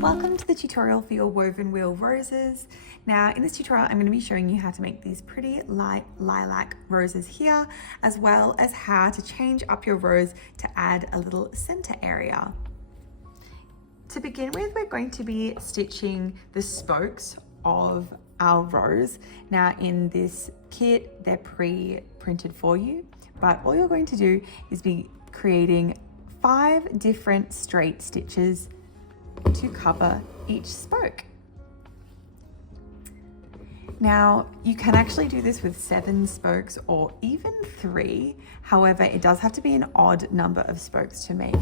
Welcome to the tutorial for your woven wheel roses. Now in this tutorial I'm going to be showing you how to make these pretty light lilac roses here, as well as how to change up your rose to add a little center area. To begin with, we're going to be stitching the spokes of our rose. Now in this kit they're pre-printed for you, but all you're going to do is be creating 5 different straight stitches to cover each spoke. Now you can actually do this with 7 spokes or even 3. However, it does have to be an odd number of spokes to make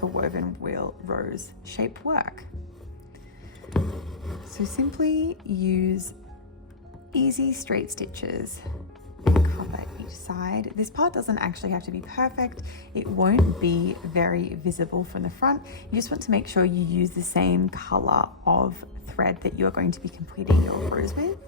the woven wheel rose shape work. So simply use easy straight stitches, cover each side. This part doesn't actually have to be perfect. It won't be very visible from the front. You just want to make sure you use the same color of thread that you're going to be completing your rose with.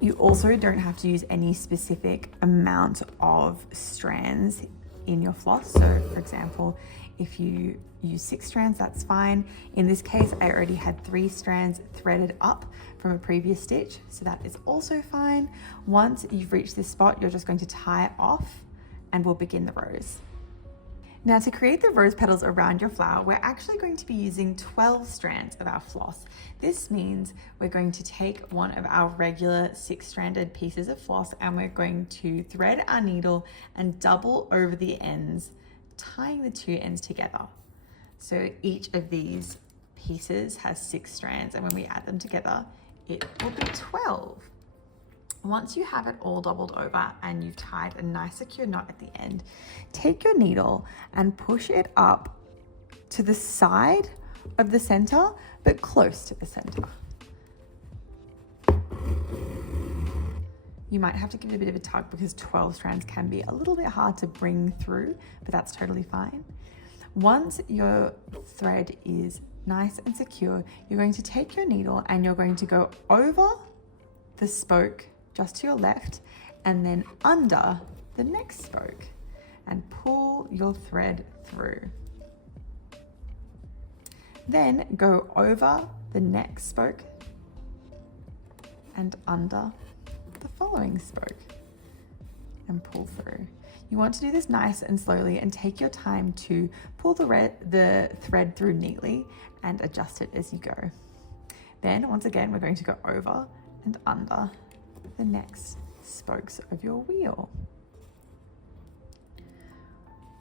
You also don't have to use any specific amount of strands in your floss. So for example, if you use 6 strands, that's fine. In this case, I already had 3 strands threaded up from a previous stitch, so that is also fine. Once you've reached this spot, you're just going to tie off and we'll begin the rose. Now to create the rose petals around your flower, we're actually going to be using 12 strands of our floss. This means we're going to take one of our regular 6-stranded pieces of floss and we're going to thread our needle and double over the ends, tying the 2 ends together. So each of these pieces has 6 strands, and when we add them together, it will be 12. Once you have it all doubled over and you've tied a nice secure knot at the end, take your needle and push it up to the side of the center, but close to the center. You might have to give it a bit of a tug because 12 strands can be a little bit hard to bring through, but that's totally fine. Once your thread is nice and secure, you're going to take your needle and you're going to go over the spoke just to your left and then under the next spoke and pull your thread through. Then go over the next spoke and under the following spoke and pull through. You want to do this nice and slowly and take your time to pull the thread through neatly and adjust it as you go. Then once again, we're going to go over and under the next spokes of your wheel.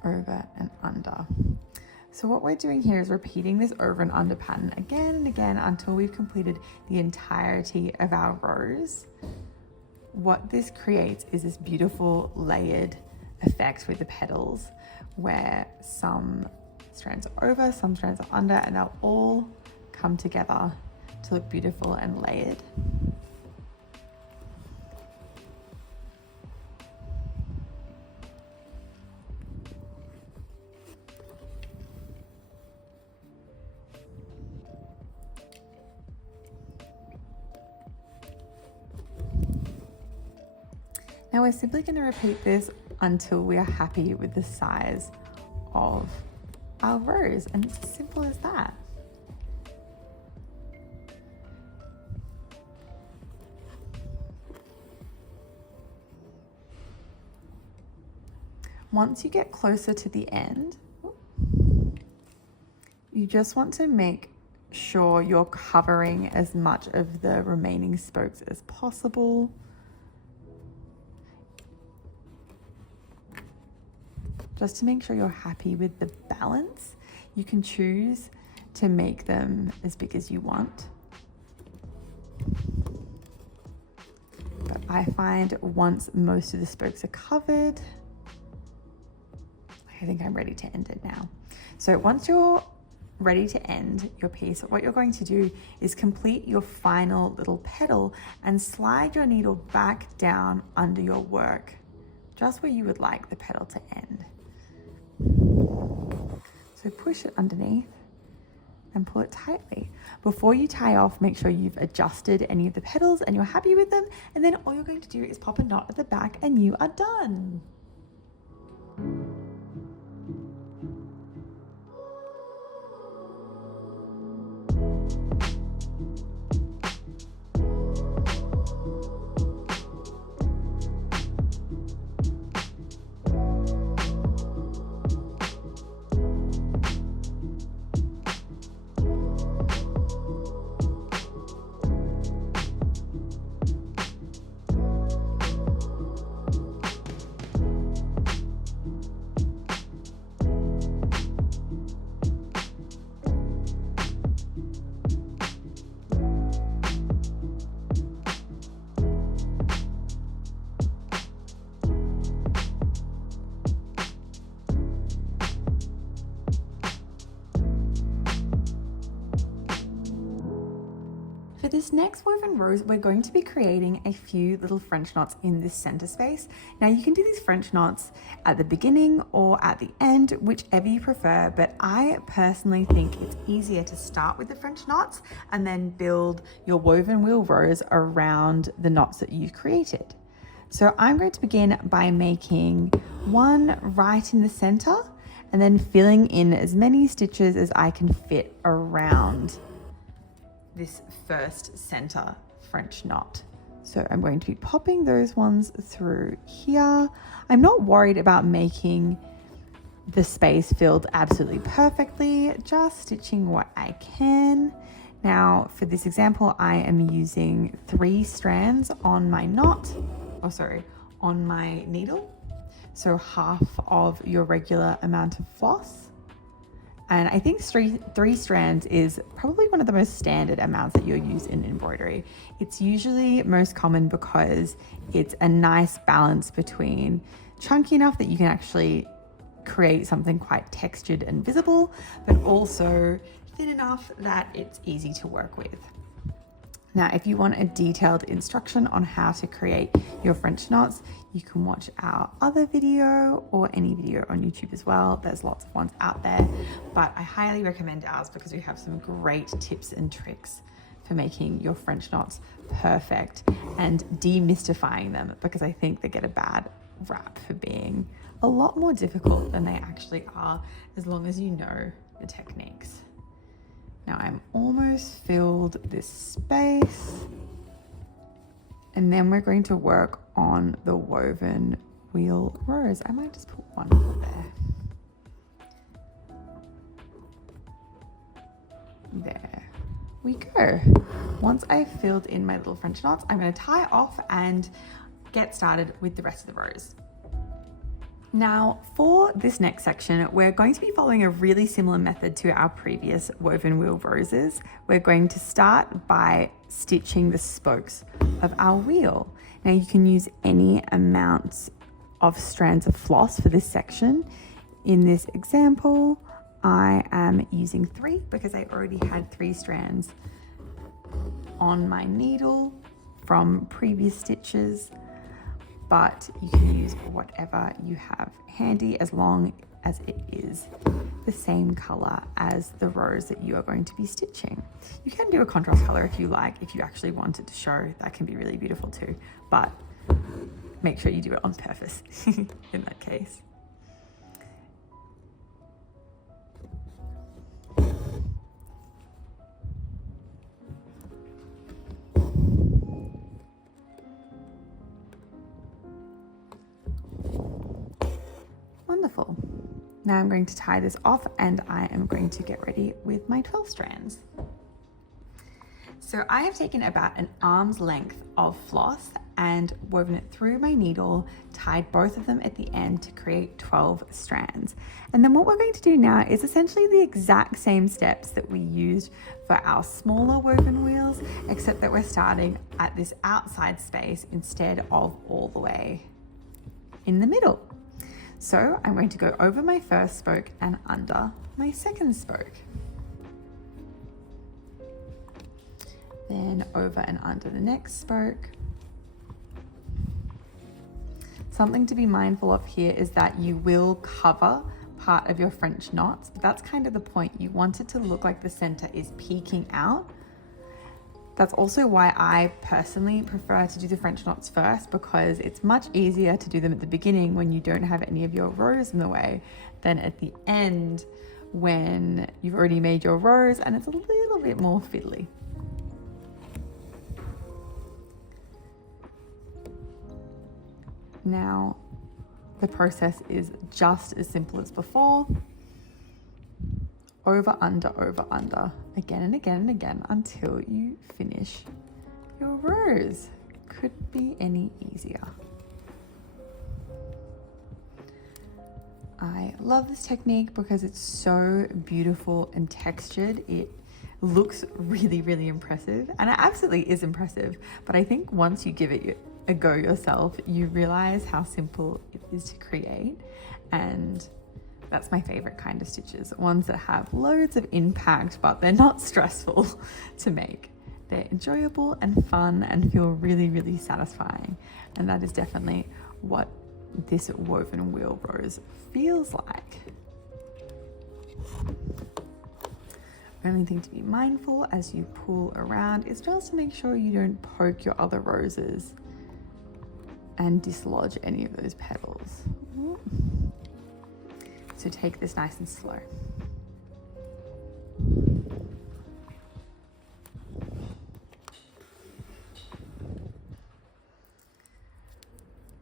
Over and under. So what we're doing here is repeating this over and under pattern again and again until we've completed the entirety of our rose. What this creates is this beautiful layered effect with the petals where some strands are over, some strands are under, and they'll all come together to look beautiful and layered. Now we're simply going to repeat this until we are happy with the size of our rose, and it's as simple as that. Once you get closer to the end, you just want to make sure you're covering as much of the remaining spokes as possible. Just to make sure you're happy with the balance. You can choose to make them as big as you want. But I find once most of the spokes are covered, I think I'm ready to end it now. So once you're ready to end your piece, what you're going to do is complete your final little petal and slide your needle back down under your work, just where you would like the petal to end. So push it underneath and pull it tightly. Before you tie off, make sure you've adjusted any of the petals and you're happy with them, and then all you're going to do is pop a knot at the back and you are done. For this next woven rose, we're going to be creating a few little French knots in this center space. Now you can do these French knots at the beginning or at the end, whichever you prefer, but I personally think it's easier to start with the French knots and then build your woven wheel rose around the knots that you've created. So I'm going to begin by making one right in the center and then filling in as many stitches as I can fit around this first center French knot. So I'm going to be popping those ones through here. I'm not worried about making the space filled absolutely perfectly, just stitching what I can. Now for this example, I am using 3 strands on my knot, on my needle. So half of your regular amount of floss. And I think three strands is probably one of the most standard amounts that you'll use in embroidery. It's usually most common because it's a nice balance between chunky enough that you can actually create something quite textured and visible, but also thin enough that it's easy to work with. Now, if you want a detailed instruction on how to create your French knots, you can watch our other video or any video on YouTube as well. There's lots of ones out there, but I highly recommend ours because we have some great tips and tricks for making your French knots perfect and demystifying them, because I think they get a bad rap for being a lot more difficult than they actually are, as long as you know the techniques. Now I'm almost filled this space, and then we're going to work on the woven wheel rose. I might just put one there. There we go. Once I've filled in my little French knots, I'm going to tie off and get started with the rest of the rose. Now for this next section, we're going to be following a really similar method to our previous woven wheel roses. We're going to start by stitching the spokes of our wheel. Now you can use any amounts of strands of floss for this section. In this example, I am using 3 because I already had 3 strands on my needle from previous stitches. But you can use whatever you have handy as long as it is the same color as the rose that you are going to be stitching. You can do a contrast color if you like, if you actually want it to show. That can be really beautiful too, but make sure you do it on purpose in that case. Wonderful. Now I'm going to tie this off and I am going to get ready with my 12 strands. So I have taken about an arm's length of floss and woven it through my needle, tied both of them at the end to create 12 strands. And then what we're going to do now is essentially the exact same steps that we used for our smaller woven wheels, except that we're starting at this outside space instead of all the way in the middle. So I'm going to go over my first spoke and under my second spoke. Then over and under the next spoke. Something to be mindful of here is that you will cover part of your French knots, but that's kind of the point. You want it to look like the center is peeking out. That's also why I personally prefer to do the French knots first, because it's much easier to do them at the beginning when you don't have any of your rows in the way than at the end when you've already made your rows and it's a little bit more fiddly. Now, the process is just as simple as before. Over, under, again and again and again until you finish your rows. Could be any easier. I love this technique because it's so beautiful and textured. It looks really, really impressive, and it absolutely is impressive. But I think once you give it a go yourself, you realize how simple it is to create, and that's my favorite kind of stitches, ones that have loads of impact, but they're not stressful to make. They're enjoyable and fun and feel really, really satisfying. And that is definitely what this woven wheel rose feels like. Only thing to be mindful as you pull around is just to make sure you don't poke your other roses and dislodge any of those petals. So take this nice and slow.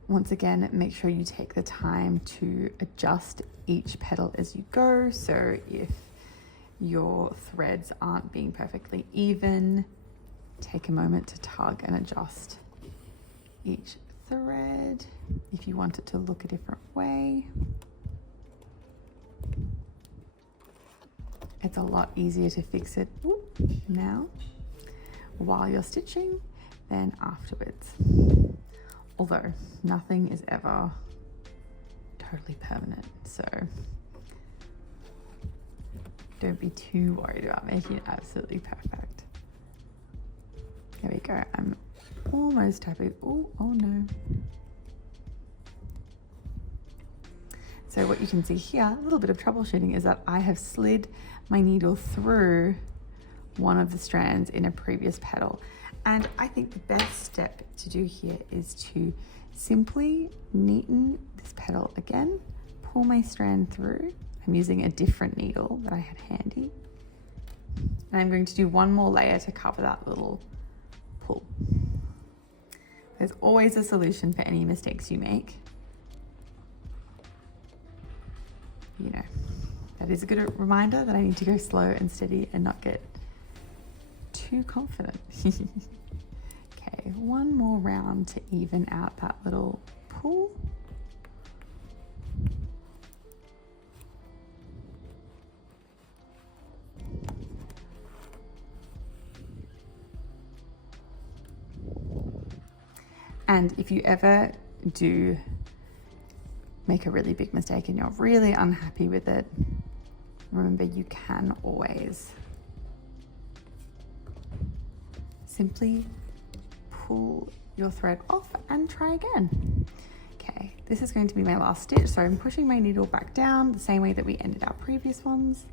Once again, make sure you take the time to adjust each petal as you go. So if your threads aren't being perfectly even, take a moment to tug and adjust each thread if you want it to look a different way. It's a lot easier to fix it now while you're stitching than afterwards. Although nothing is ever totally permanent, so don't be too worried about making it absolutely perfect. There we go. I'm almost happy. Oh no. So what you can see here, a little bit of troubleshooting, is that I have slid my needle through one of the strands in a previous petal. And I think the best step to do here is to simply neaten this petal again, pull my strand through. I'm using a different needle that I had handy. And I'm going to do one more layer to cover that little pull. There's always a solution for any mistakes you make. You know, that is a good reminder that I need to go slow and steady and not get too confident. Okay, one more round to even out that little pull. And if you ever do make a really big mistake and you're really unhappy with it, remember you can always simply pull your thread off and try again. Okay, this is going to be my last stitch, so I'm pushing my needle back down the same way that we ended our previous ones,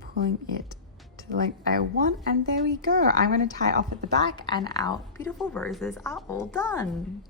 pulling it to the length I want, and there we go. I'm going to tie off at the back and our beautiful roses are all done.